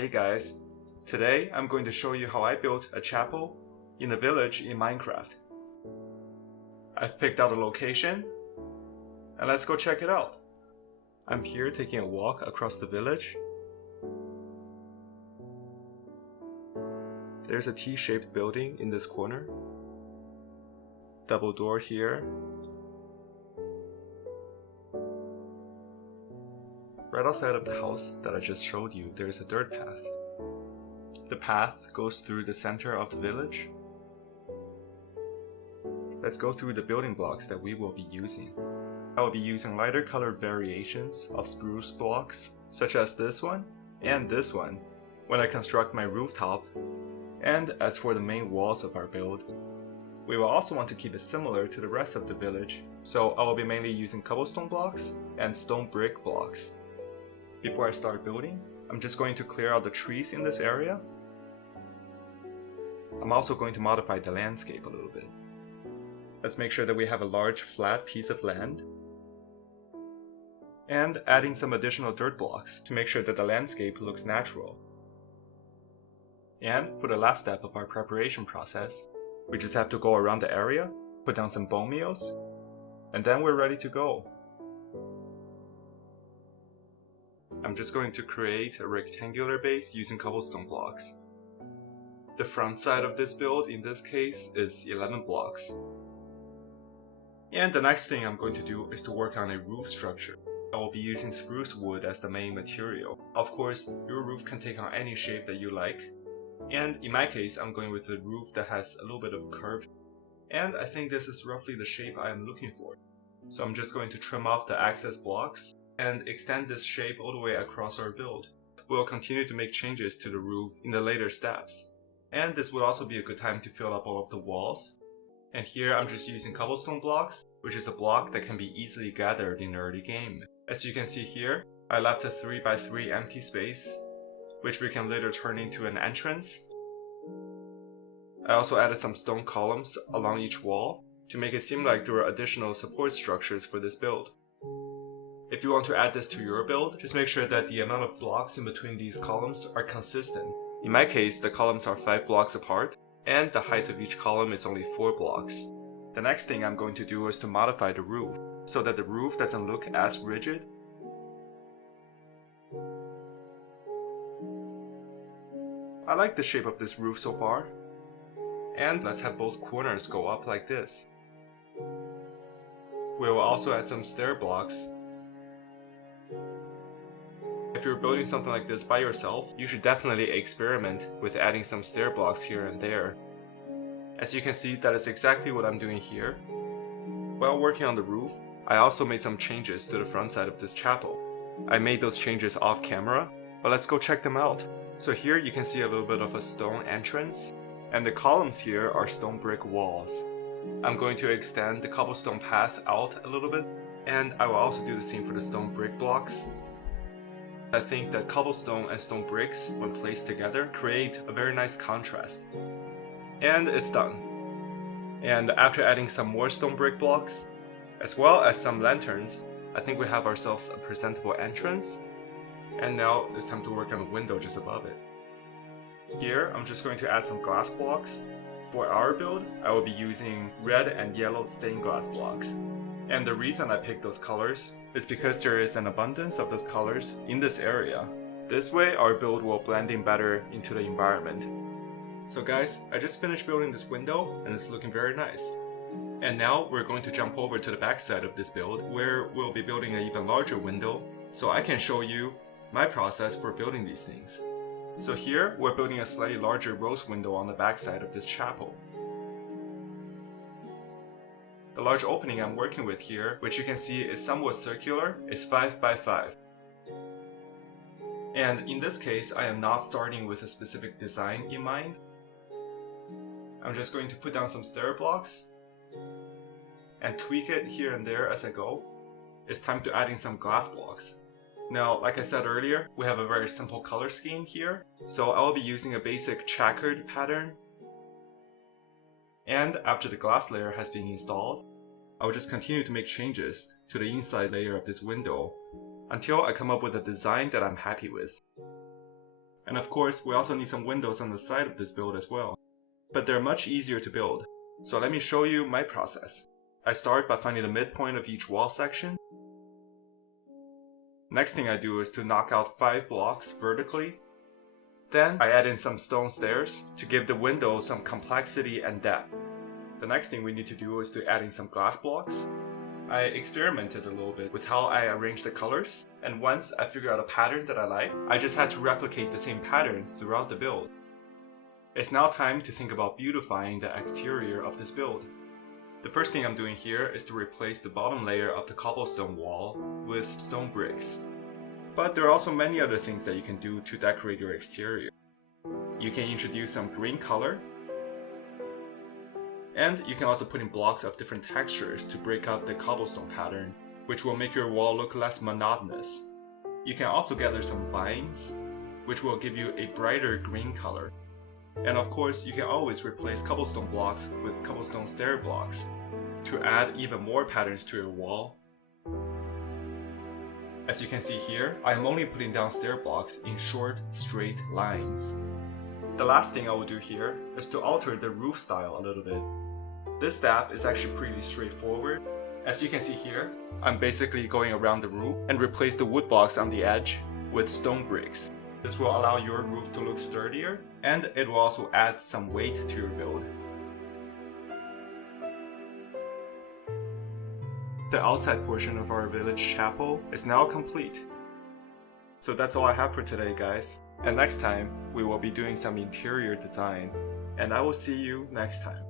Hey guys, today I'm going to show you how I built a chapel in a village in Minecraft. I've picked out a location and let's go check it out. I'm here taking a walk across the village. There's a T-shaped building in this corner. Double door here. Right outside of the house that I just showed you, there's a dirt path. The path goes through the center of the village. Let's go through the building blocks that we will be using. I will be using lighter colored variations of spruce blocks, such as this one and this one, when I construct my rooftop. And as for the main walls of our build, we will also want to keep it similar to the rest of the village, so I will be mainly using cobblestone blocks and stone brick blocks. Before I start building, I'm just going to clear out the trees in this area. I'm also going to modify the landscape a little bit. Let's make sure that we have a large flat piece of land. And adding some additional dirt blocks to make sure that the landscape looks natural. And for the last step of our preparation process, we just have to go around the area, put down some bone meals, and then we're ready to go. I'm just going to create a rectangular base using cobblestone blocks. The front side of this build in this case is 11 blocks. And the next thing I'm going to do is to work on a roof structure. I will be using spruce wood as the main material. Of course, your roof can take on any shape that you like. And in my case, I'm going with a roof that has a little bit of curve. And I think this is roughly the shape I am looking for. So I'm just going to trim off the excess blocks and extend this shape all the way across our build. We'll continue to make changes to the roof in the later steps. And this would also be a good time to fill up all of the walls. And here I'm just using cobblestone blocks, which is a block that can be easily gathered in the early game. As you can see here, I left a 3x3 empty space, which we can later turn into an entrance. I also added some stone columns along each wall to make it seem like there were additional support structures for this build. If you want to add this to your build, just make sure that the amount of blocks in between these columns are consistent. In my case, the columns are 5 blocks apart, and the height of each column is only 4 blocks. The next thing I'm going to do is to modify the roof, so that the roof doesn't look as rigid. I like the shape of this roof so far. And let's have both corners go up like this. We will also add some stair blocks. If you're building something like this by yourself, you should definitely experiment with adding some stair blocks here and there. As you can see, that is exactly what I'm doing here. While working on the roof, I also made some changes to the front side of this chapel. I made those changes off camera, but let's go check them out. So here you can see a little bit of a stone entrance, and the columns here are stone brick walls. I'm going to extend the cobblestone path out a little bit, and I will also do the same for the stone brick blocks. I think that cobblestone and stone bricks, when placed together, create a very nice contrast. And it's done. And after adding some more stone brick blocks, as well as some lanterns, I think we have ourselves a presentable entrance. And now it's time to work on the window just above it. Here, I'm just going to add some glass blocks. For our build, I will be using red and yellow stained glass blocks. And the reason I picked those colors is because there is an abundance of those colors in this area. This way, our build will blend in better into the environment. So guys, I just finished building this window and it's looking very nice. And now we're going to jump over to the back side of this build where we'll be building an even larger window so I can show you my process for building these things. So here, we're building a slightly larger rose window on the back side of this chapel. The large opening I'm working with here, which you can see is somewhat circular, is 5x5. And in this case, I am not starting with a specific design in mind. I'm just going to put down some stair blocks and tweak it here and there as I go. It's time to add in some glass blocks. Now, like I said earlier, we have a very simple color scheme here, so I'll be using a basic checkered pattern. And after the glass layer has been installed, I will just continue to make changes to the inside layer of this window until I come up with a design that I'm happy with. And of course, we also need some windows on the side of this build as well. But they're much easier to build. So let me show you my process. I start by finding the midpoint of each wall section. Next thing I do is to knock out 5 blocks vertically. Then I add in some stone stairs to give the window some complexity and depth. The next thing we need to do is to add in some glass blocks. I experimented a little bit with how I arrange the colors, and once I figured out a pattern that I like, I just had to replicate the same pattern throughout the build. It's now time to think about beautifying the exterior of this build. The first thing I'm doing here is to replace the bottom layer of the cobblestone wall with stone bricks. But there are also many other things that you can do to decorate your exterior. You can introduce some green color, and you can also put in blocks of different textures to break up the cobblestone pattern, which will make your wall look less monotonous. You can also gather some vines, which will give you a brighter green color. And of course, you can always replace cobblestone blocks with cobblestone stair blocks to add even more patterns to your wall. As you can see here, I am only putting down stair blocks in short, straight lines. The last thing I will do here is to alter the roof style a little bit. This step is actually pretty straightforward. As you can see here, I'm basically going around the roof and replace the wood blocks on the edge with stone bricks. This will allow your roof to look sturdier, and it will also add some weight to your build. The outside portion of our village chapel is now complete. So that's all I have for today, guys. And next time, we will be doing some interior design. And I will see you next time.